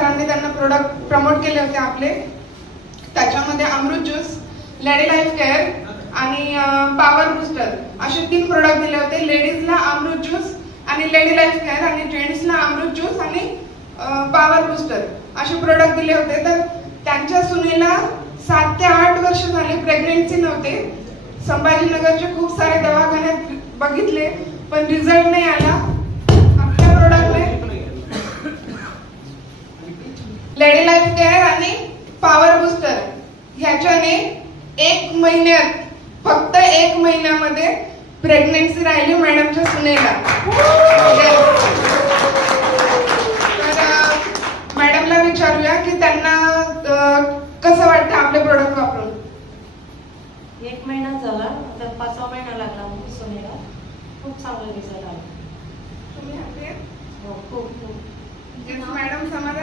सरांनी त्यांना product promote केले होते आपले. त्याच्यामध्ये Amrit juice lady life care आणि पॉवर बुस्टर असे तीन प्रोडक्ट दिले होते. लेडीजला अमृत ज्यूस आणि लेडी लाईफ केअर आणि जेंट्सला अमृत ज्यूस आणि पॉवर बुस्टर असे प्रोडक्ट दिले होते. तर त्यांच्या सुनेला सात ते आठ वर्ष झाली प्रेग्नेन्सी नव्हते. संभाजीनगरचे खूप सारे दवाखान्यात बघितले पण रिझल्ट नाही आला. लेडी लाईफ केअर आणि पॉवर बुस्टर ह्याच्याने एक महिन्यात फक्त एक महिन्यामध्ये प्रेग्नेन्सी राहिली मॅडमच्या सुनेला. तर मॅडमला विचारूया की त्यांना कसं वाटतं आपले प्रोडक्ट वापरून? एक महिना झाला तर पाचवा महिना लागला मग सुनेला. खूप चांगला रिझल्ट आला. तुम्ही हो खूप खूप. मॅडम समाधान